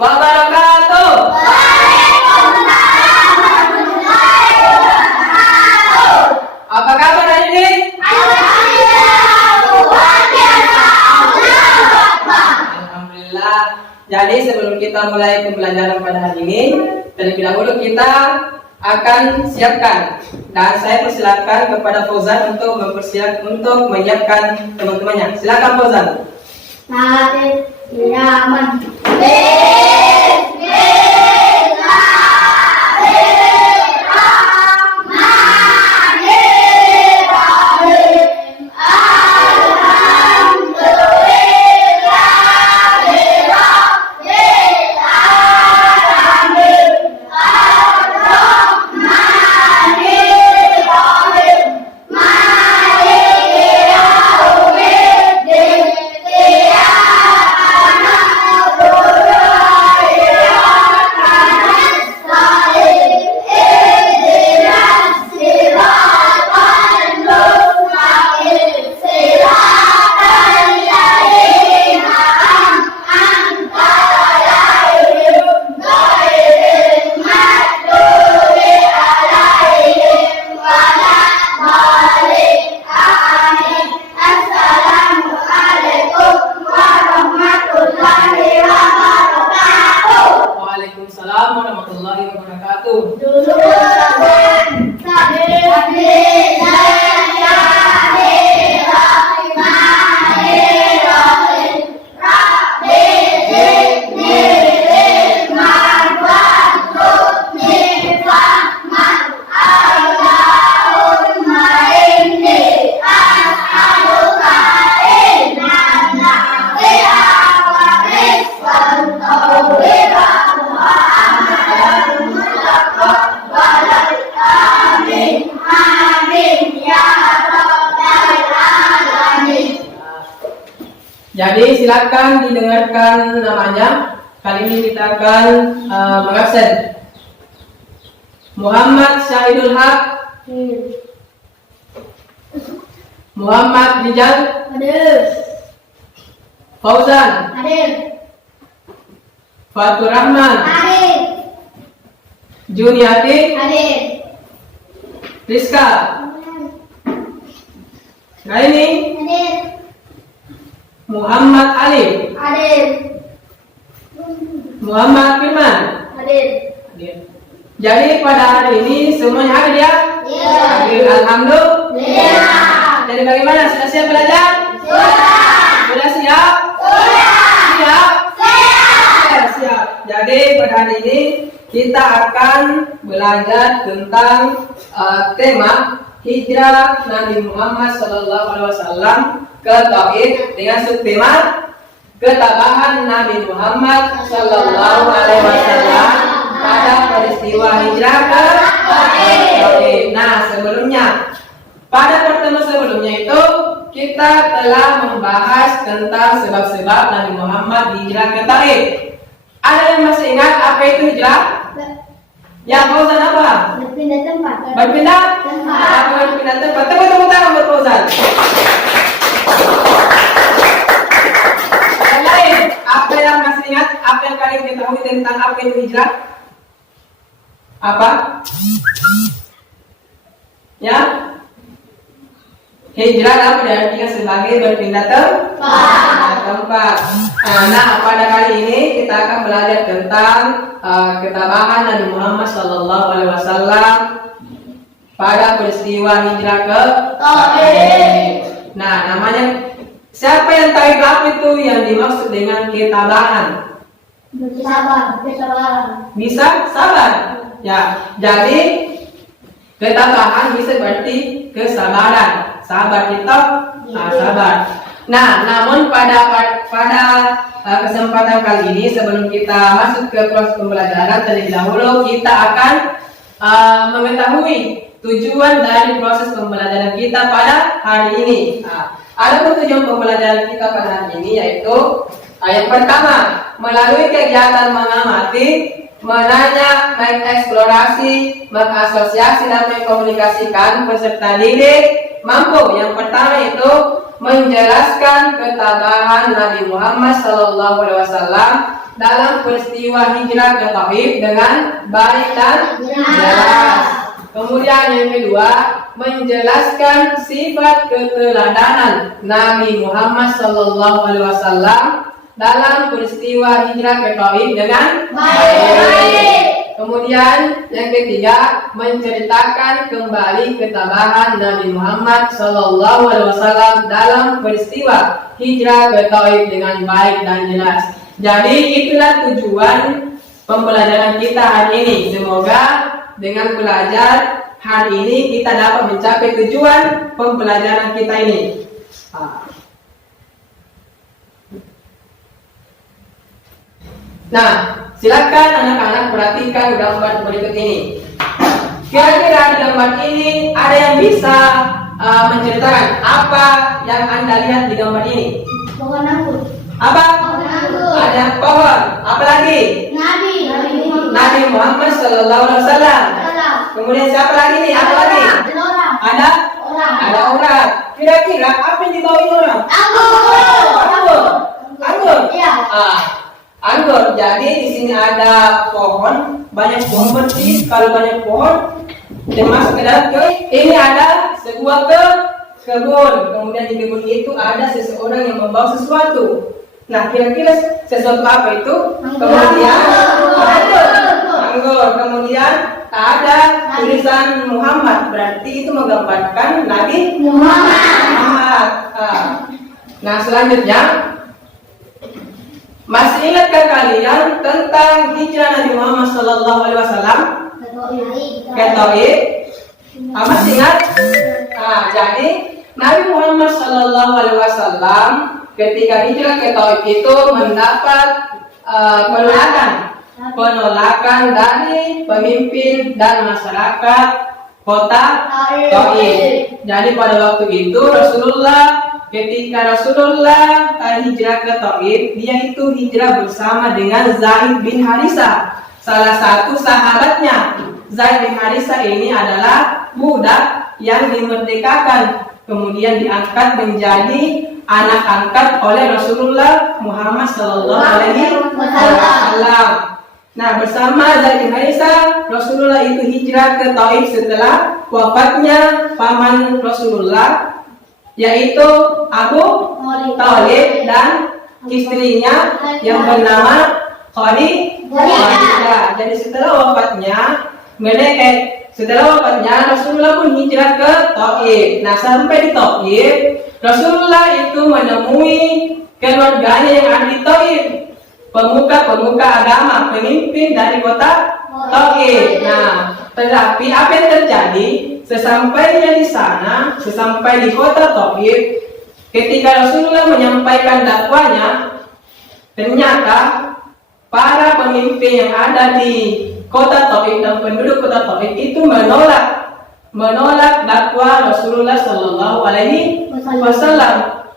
wabarakatuh. Apa kabar hari ini? Alhamdulillah. Jadi sebelum kita mulai pembelajaran pada hari ini, terlebih dahulu kita akan siapkan, dan saya persilakan kepada Fauzan untuk menyiapkan teman-temannya. Silakan Fauzan. Jadi silakan didengarkan namanya. Kali ini kita akan mengabsen. Muhammad Syahidul Haq. Muhammad Rijal. Hadir. Fauzan. Hadir. Fatur Rahman. Hadir. Juniati. Hadir. Rizka. Raini. Hadir. Muhammad Ali. Hadir. Muhammad Firman. Hadir. Jadi pada hari ini semuanya hadir ya? Iya. Hadir, alhamdulillah. Jadi bagaimana? Sudah siap belajar? Sudah siap? Siap? Siap. Jadi pada hari ini kita akan belajar tentang tema hijrah Nabi Muhammad SAW ke Taif dengan subtema ketabahan Nabi Muhammad SAW pada peristiwa hijrah ke Taif. Nah, sebelumnya pada pertemuan sebelumnya itu kita telah membahas tentang sebab-sebab Nabi Muhammad hijrah ke Taif. Ada yang masih ingat apa itu hijrah? Ya, Fauzan apa? Berpindah tempat. Berpindah tempat. Berpindah tempat. Tepuk tangan buat Fauzan. Yang lain, apa yang masih ingat? Apa yang kalian ketahui tentang apa itu hijrah? Apa? Ya? Hijrah apa diartikan sebagai berpindah tempat. Nah, pada kali ini kita akan belajar tentang ketabahan Nabi Muhammad SAW pada peristiwa hijrah ke Taif. Nah, namanya siapa yang tahu apa itu yang dimaksud dengan ketabahan? Bisa sabar. Ya, jadi ketabahan bisa berarti kesabaran. Sabar kita, sabar. Nah, namun pada kesempatan kali ini sebelum kita masuk ke proses pembelajaran, terlebih dahulu kita akan mengetahui tujuan dari proses pembelajaran kita pada hari ini. Ada tujuan pembelajaran kita pada hari ini yaitu yang pertama, melalui kegiatan mengamati, menanya, mengeksplorasi, mengasosiasi dan mengkomunikasikan peserta didik mampu. Yang pertama itu menjelaskan ketabahan Nabi Muhammad SAW dalam peristiwa hijrah ke Taif dengan baik dan jelas. Kemudian yang kedua, menjelaskan sifat keteladanan Nabi Muhammad SAW dalam peristiwa hijrah ke Taif dengan baik. Kemudian yang ketiga, menceritakan kembali ketabahan Nabi Muhammad SAW dalam peristiwa hijrah ke Taif dengan baik dan jelas. Jadi itulah tujuan pembelajaran kita hari ini. Semoga dengan belajar hari ini kita dapat mencapai tujuan pembelajaran kita ini. Nah, silakan anak-anak perhatikan gambar berikut ini. Kira-kira di gambar ini ada yang bisa menceritakan apa yang Anda lihat di gambar ini? Pohon anggur. Apa? Pohon anggur. Ada pohon. Apa lagi? Nabi Muhammad SAW. Kemudian siapa lagi nih? Apa lagi? Ada orang. Kira-kira apa yang dibawa orang? Anggur. Iya. Anggur. Jadi di sini ada pohon, banyak pohon berarti kalau banyak pohon termasuk ke dalam ini ada sebuah kebun. Kemudian di kebun itu ada seseorang yang membawa sesuatu. Nah, kira-kira sesuatu apa itu? Kemudian anggur. Kemudian ada tulisan Muhammad, berarti itu menggambarkan Nabi Muhammad. Nah, selanjutnya, masih ingatkah kalian tentang hijrah Nabi Muhammad SAW ke Taif? Masih ingat? Jadi Nabi Muhammad SAW ketika hijrah ke Taif itu mendapat penolakan dari pemimpin dan masyarakat kota Taif. Jadi pada waktu itu ketika Rasulullah hijrah ke Taif, dia itu hijrah bersama dengan Zaid bin Harisah, salah satu sahabatnya. Zaid bin Harisah ini adalah budak yang dimerdekakan, kemudian diangkat menjadi anak angkat oleh Rasulullah Muhammad SAW. Nah, bersama Zaid bin Harisah, Rasulullah itu hijrah ke Taif setelah wafatnya paman Rasulullah, yaitu Abu Thalib dan istrinya yang bernama Khadijah. Jadi setelah wafatnya Rasulullah pun hijrah ke Taif. Nah, sampai di Taif, Rasulullah itu menemui keluarganya yang ada di Taif, pemuka-pemuka agama, pemimpin dari kota Taif. Nah, tetapi apa yang terjadi? Sesampainya di sana, sesampai di kota Taif, ketika Rasulullah menyampaikan dakwanya, ternyata para pemimpin yang ada di kota Taif dan penduduk kota Taif itu menolak dakwah Rasulullah SAW.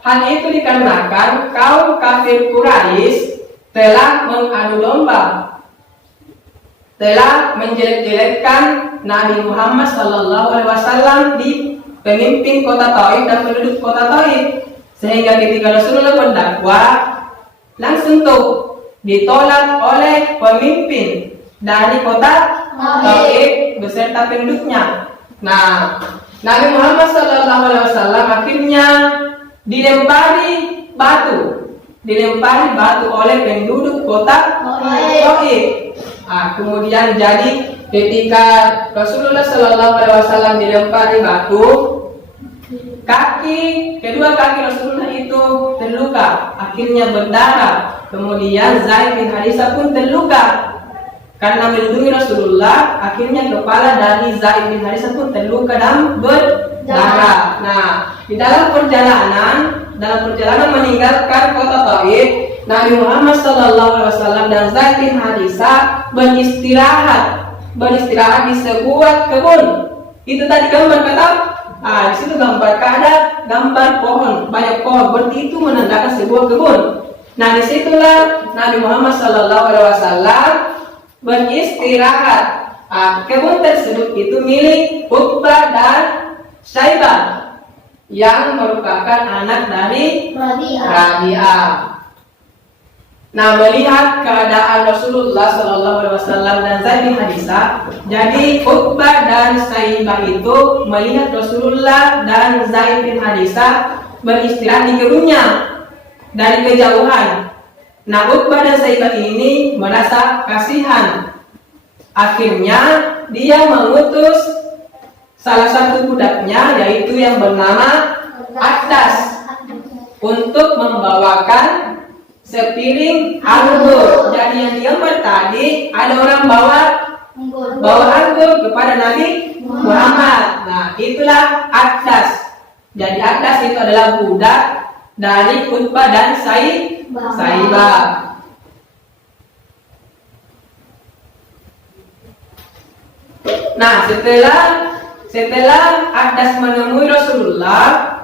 Hal itu dikarenakan kaum kafir Quraisy telah mengadu domba, telah menjelek-jelekkan Nabi Muhammad SAW di pemimpin kota Taif dan penduduk kota Taif, sehingga ketika Rasulullah berdakwah langsung ditolak oleh pemimpin dari kota Taif beserta penduduknya. Nah, Nabi Muhammad SAW akhirnya dilempari batu oleh penduduk kota Taif. Kemudian jadi ketika Rasulullah SAW dilempari batu, kedua kaki Rasulullah itu terluka, akhirnya berdarah. Kemudian Zaid bin Harisah pun terluka karena melindungi Rasulullah. Akhirnya kepala dari Zaid bin Harisah pun terluka dan berdarah. Nah, di dalam perjalanan meninggalkan kota Taif, Nabi Muhammad SAW dan Zaid bin Harisah beristirahat di sebuah kebun. Itu tadi gambar kata, di situ ada gambar pohon, banyak pohon, berarti itu menandakan sebuah kebun. Nah, disitulah Nabi Muhammad SAW beristirahat. Kebun tersebut itu milik Uqbah dan Syaibah yang merupakan anak dari Rabi'ah. Nah, melihat keadaan Rasulullah SAW dan Zaid bin Harisah, jadi Uqbah dan Saibah itu melihat Rasulullah dan Zaid bin Harisah beristirahat di kebunnya dari kejauhan. Nah, Uqbah dan Saibah ini merasa kasihan. Akhirnya dia mengutus salah satu budaknya, yaitu yang bernama Adas, untuk membawakan sepiring anggur. Jadi yang diembat tadi ada orang bawa anggur kepada Nabi Muhammad. Nah, itulah Adas. Jadi Adas itu adalah budak dari Uqbah dan Saibah. Nah, setelah Adas menemui Rasulullah,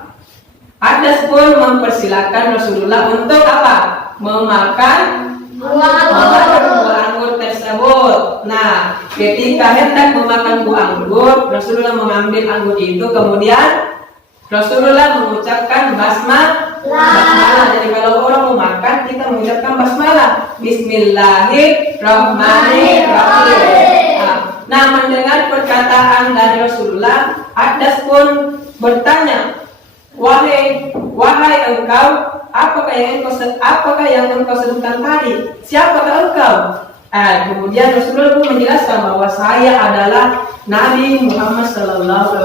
Adas pun mempersilakan Rasulullah untuk apa? Memakan buah anggur tersebut. Nah, ketika hendak memakan buah anggur, Rasulullah mengambil anggur itu, kemudian Rasulullah mengucapkan basmalah. Jadi kalau orang mau makan, kita mengucapkan basmalah. Bismillahirrahmanirrahim. Nah, mendengar perkataan dari Rasulullah, Adas pun bertanya, Wahai engkau, apakah yang engkau sebutkan tadi? Siapakah engkau? Kemudian Rasulullah pun menjelaskan bahwa saya adalah Nabi Muhammad SAW,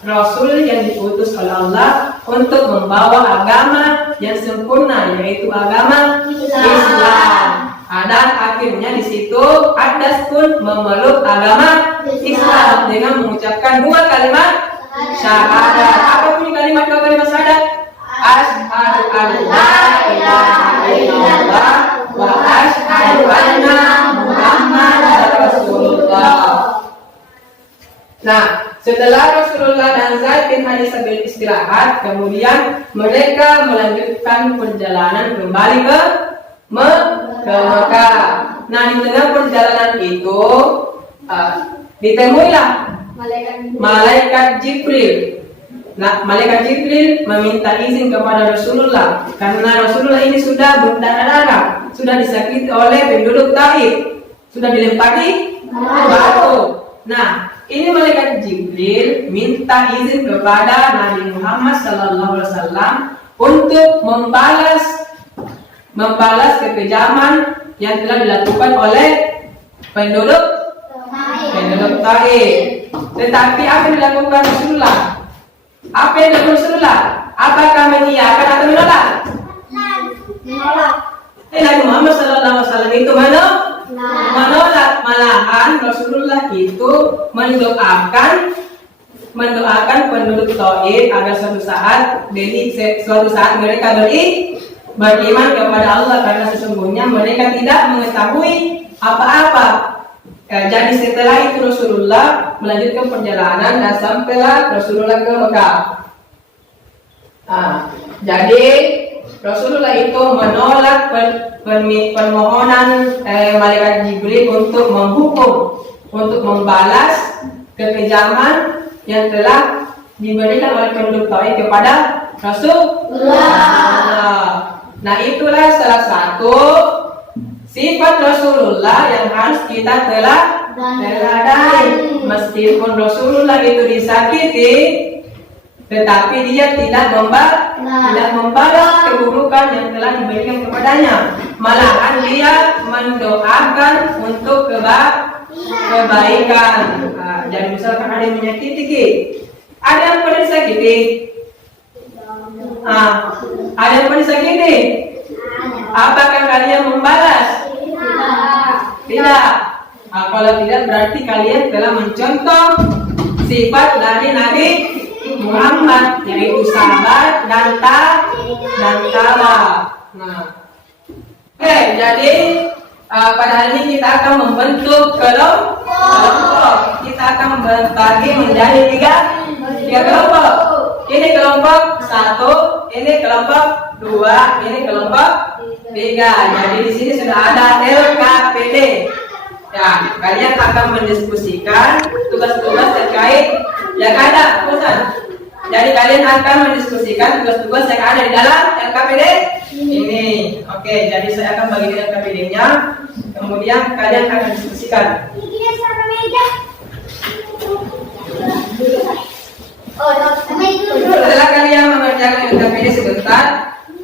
Rasul yang diutus oleh Allah untuk membawa agama yang sempurna, yaitu agama Islam. Dan akhirnya di situ Adas pun memeluk agama Islam dengan mengucapkan dua kalimat syahadat. Apa bunyi kalimat syahadat? Asyhadu an la ilaha illallah wa asyhadu anna Muhammadar Rasulullah. Nah, setelah Rasulullah dan Zaid bin Harisah beristirahat, kemudian mereka melanjutkan perjalanan kembali ke Mekah. Nah, di tengah perjalanan itu ditemuilah malaikat Jibril. Nah, malaikat Jibril meminta izin kepada Rasulullah karena Rasulullah ini sudah berdarah-darah, sudah disakiti oleh penduduk Taif, sudah dilempari batu. Nah, ini malaikat Jibril minta izin kepada Nabi Muhammad SAW untuk membalas kekejaman yang telah dilakukan oleh penduduk Taif. Tetapi apa yang dilakukan Rasulullah? Apakah mengiyakan atau menolak? Nabi Muhammad SAW itu menolak. Malahan Rasulullah itu mendoakan penduduk Taif agar suatu saat mereka beriman kepada Allah, karena sesungguhnya mereka tidak mengetahui apa-apa. Jadi setelah itu Rasulullah melanjutkan perjalanan dan sampailah Rasulullah ke Mekah. Jadi Rasulullah itu menolak permohonan malaikat Jibril untuk membalas kekejaman yang telah diberikan oleh penduduk Taif kepada Rasulullah. Nah, itulah salah satu sifat Rasulullah yang harus kita teladani. Meskipun Rasulullah itu disakiti, tetapi dia tidak membalas keburukan yang telah diberikan kepadanya. Malahan dia mendoakan untuk kebaikan. Jadi misalkan ada yang menyakiti, ada yang pernah disakiti, ada yang pernah disakiti. Apakah kalian membalas? Tidak. Kalau tidak, berarti kalian telah mencontoh sifat dari Nabi Muhammad, yaitu sabar dan tabah. Jadi pada hari ini kita akan membentuk kelompok. Kita akan membagi menjadi tiga kelompok. Ini kelompok 1, ini kelompok 2, ini kelompok 3. Jadi di sini sudah ada LKPD. Ya, kalian akan mendiskusikan tugas-tugas terkait yang ada, Ustaz. Jadi kalian akan mendiskusikan tugas-tugas yang ada di dalam LKPD ini. Oke, jadi saya akan bagikan LKPD-nya. Kemudian kalian akan diskusikan. Setelah kalian mengerjakan LKPD sebentar,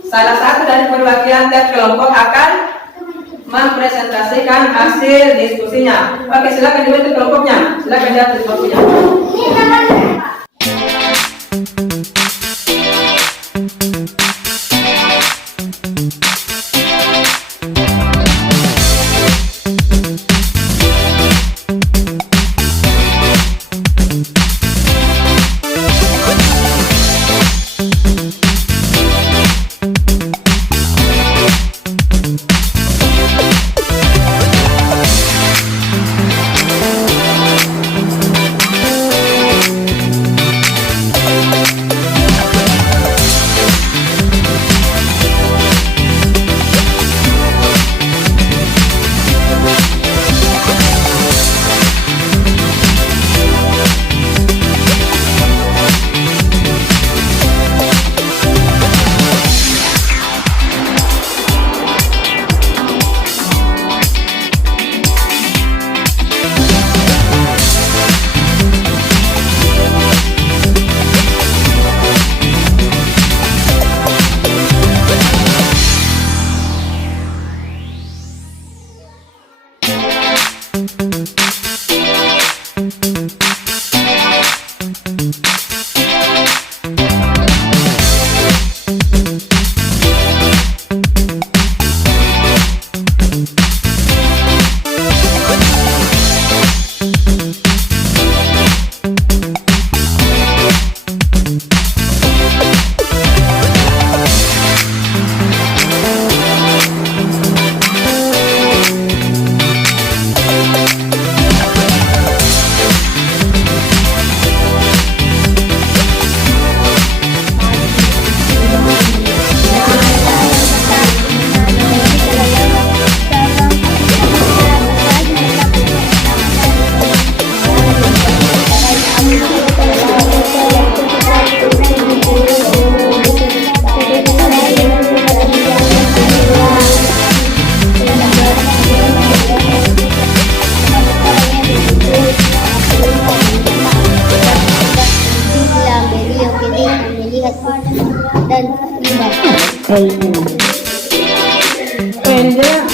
salah satu dari perwakilan tiap kelompok akan mempresentasikan hasil diskusinya. Oke, silakan dibentuk kelompoknya. Silakan lihat kelompoknya. dan limbah. Pendek.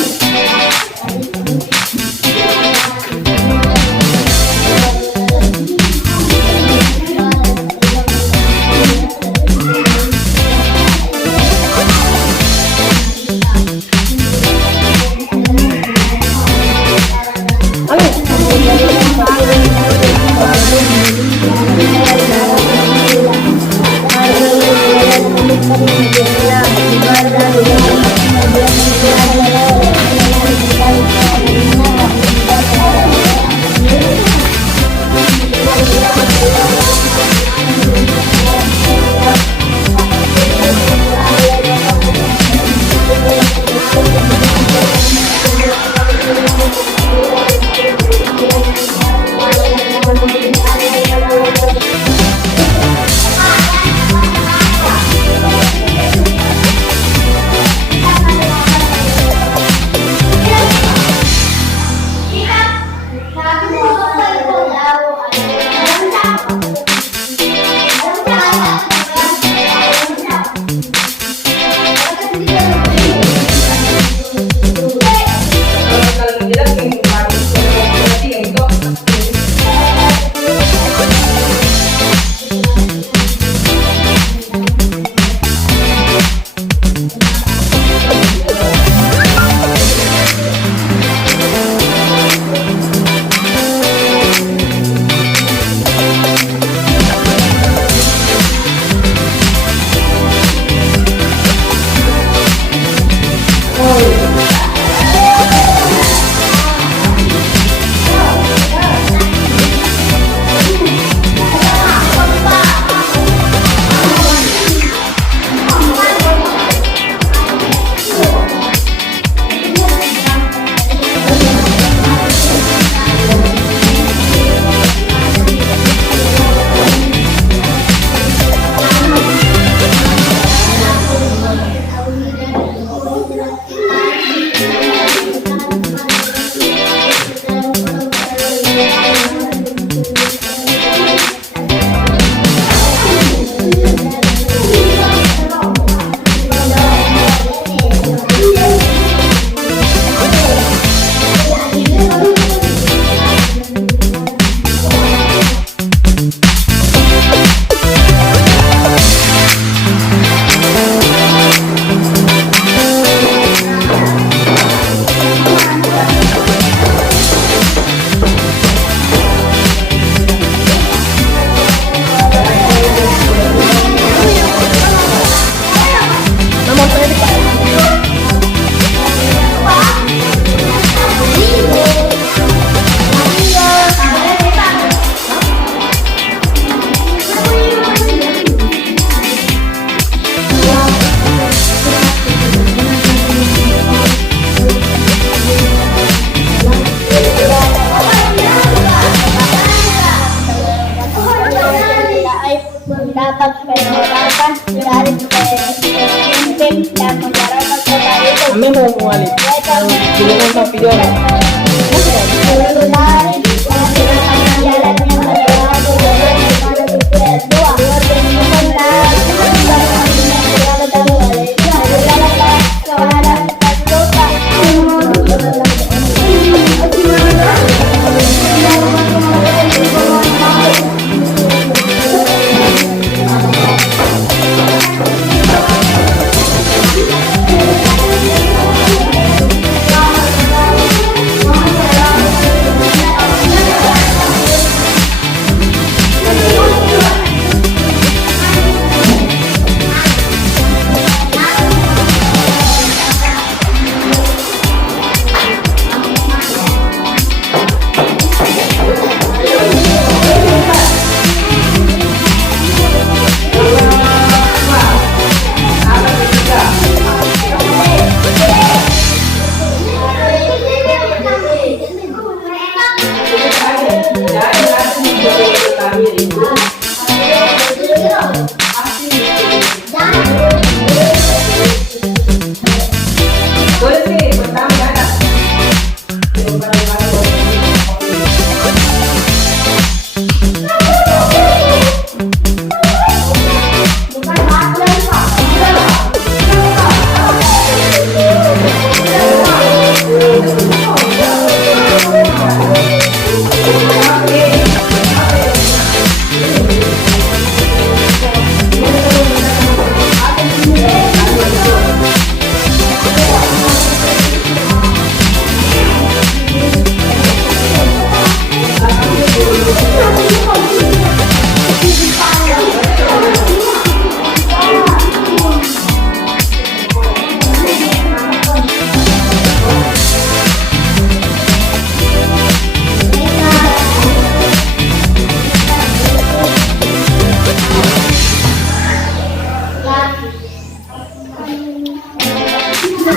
sama videonya.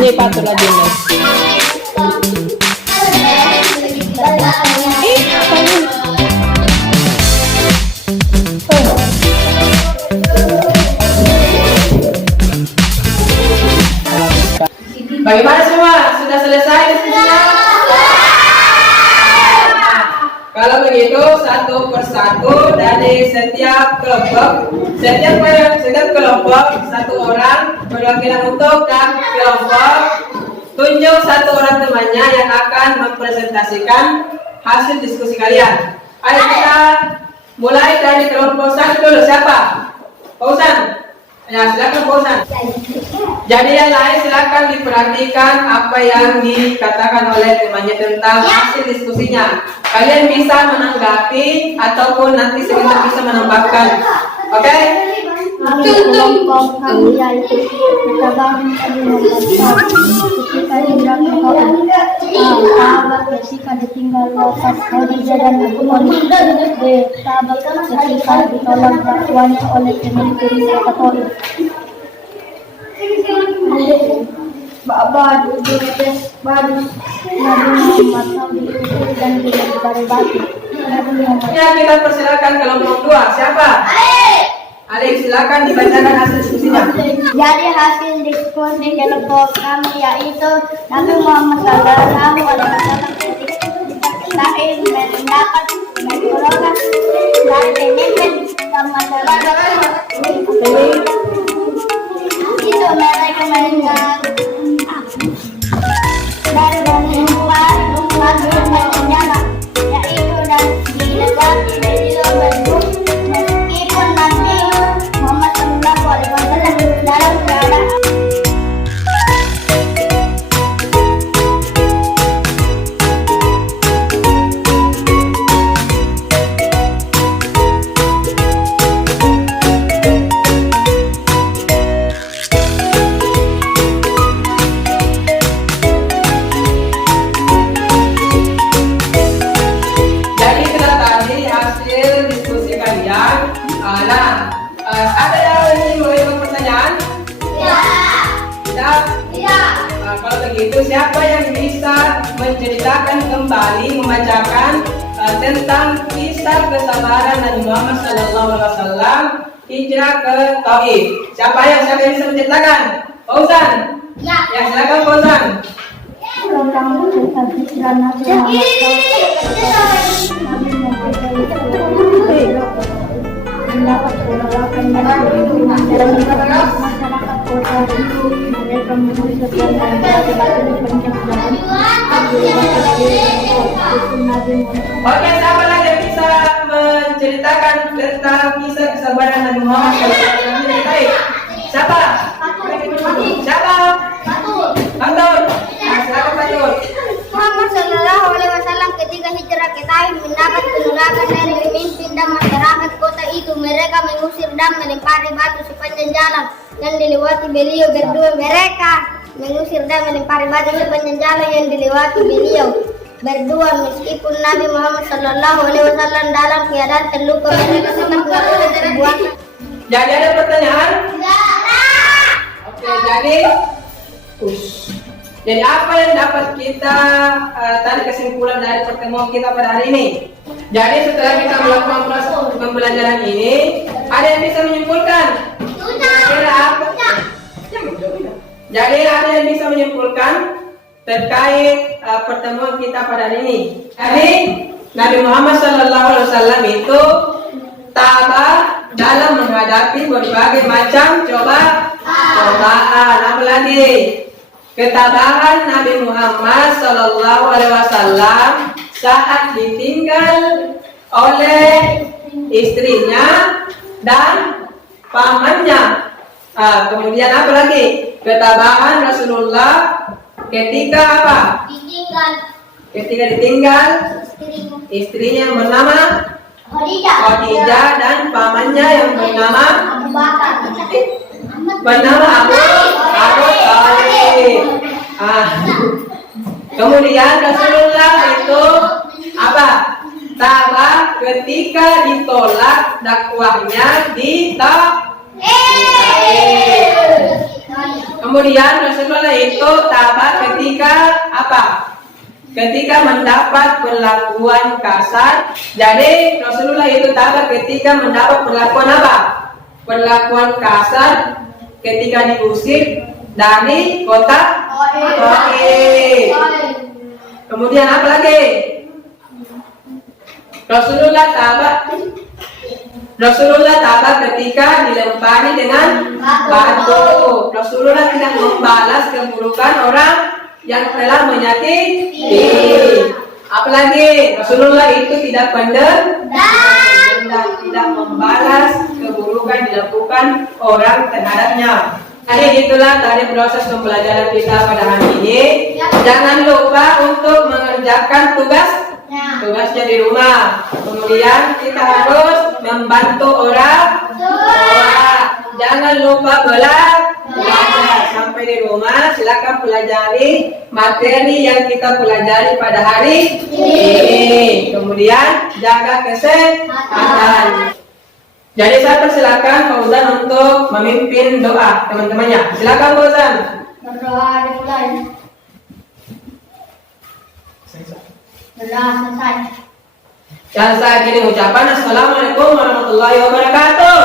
Ini patut lagi nih. Bagaimana semua? Sudah selesai diskusinya? Kalau begitu satu persatu dari setiap kelompok satu orang perwakilan untuk kelompok tunjuk satu orang temannya yang akan mempresentasikan hasil diskusi kalian. Ayo kita mulai dari kelompok satu dulu. Siapa? Pausan. Ya, silakan Pausan. Jadi yang lain silakan diperhatikan apa yang dikatakan oleh temannya tentang hasil diskusinya. Kalian bisa menanggapi ataupun nanti sebentar bisa menambahkan. Oke? Kelompok kami yaitu Ketabang ketika sahabat ketika ditinggal wafat Khadijah dan Abdullah sahabat ketika ditolak dakwanya oleh pemimpin Katolik. Ba'bad Nabi Muhammad SAW dan bila batu. Ya, kita persilakan kelompok dua. Siapa? Alex, silakan dibacakan hasil diskusinya. Jadi hasil diskusi kelompok kami yaitu Nabi Muhammad SAW ketika mendapat golongan dari pemimpin dan masyarakat itu mereka dari lingkungan penjara yaitu dan dinegati beliau meskipun Nabi Muhammad SAW dalam keadaan ada yang ingin mengajukan pertanyaan? Tidak. Kalau begitu, siapa yang bisa menceritakan kembali, membacakan tentang kisah kesabaran Nabi Muhammad SAW hijrah ke Taif? Siapa yang bisa menceritakan? Fauzan? Ya, silakan Fauzan. Tentang kepikiran nasional mendapat penolakan dalam masyarakat kota mereka mengusulkan pencegahan Oke, siapa lagi yang bisa menceritakan tentang kisah kesabaran Nabi Muhammad SAW? Siapa? Siapa? Fatul. Silakan Fatul. Muhammad Sallallahu Alaihi Wasallam ketika hijrah ke Taif mendapat penolakan dari pemimpin dan masyarakat kota itu. Mereka mengusir dan melempari batu sepanjang jalan yang dilewati beliau berdua. Mereka mengusir dan melempari batu sepanjang jalan yang dilewati beliau berdua. Meskipun Nabi Muhammad Sallallahu Alaihi Wasallam dalam keadaan terluka, mereka tetap melakukan perbuatan. Jadi ada pertanyaan? Oke, jadi apa yang dapat kita tarik kesimpulan dari pertemuan kita pada hari ini? Jadi setelah kita melakukan proses pembelajaran ini, ada yang bisa menyimpulkan? Kira apa? Jadi ada yang bisa menyimpulkan terkait pertemuan kita pada hari ini. Jadi Nabi Muhammad SAW itu tabah dalam menghadapi berbagai macam cobaan. Apa lagi? Ketabahan Nabi Muhammad SAW saat ditinggal oleh istrinya dan pamannya. Kemudian apa lagi? Ketabahan Rasulullah ketika apa? Ketika ditinggal istrinya yang bernama Khadijah dan pamannya yang bernama Abu Thalib. Kemudian Rasulullah itu apa? Tabah ketika ditolak dakwahnya di Taif. Kemudian Rasulullah itu tabah ketika apa? Ketika mendapat perlakuan kasar. Jadi Rasulullah itu tabah ketika mendapat perlakuan apa? Perlakuan kasar ketika diusir dari kota Taif. Kemudian apa lagi? Rasulullah tabah ketika dilempari dengan batu. Rasulullah tidak membalas keburukan orang yang telah menyakiti. Apalagi Rasulullah itu tidak pendendam, tidak membalas keburukan dilakukan orang terhadapnya. Jadi itulah tadi proses pembelajaran kita pada hari ini. Jangan lupa untuk mengerjakan tugasnya di rumah. Kemudian kita harus membantu orang tua. Jangan lupa belajar. Sampai di rumah silakan pelajari materi yang kita pelajari pada hari ini. Kemudian jaga kesehatan. Jadi saya persilakan Fauzan untuk memimpin doa teman-temannya. Silakan Fauzan. Berdoa dimulai. Berdoa selesai. Dan saya kini ucapan Assalamualaikum warahmatullahi wabarakatuh.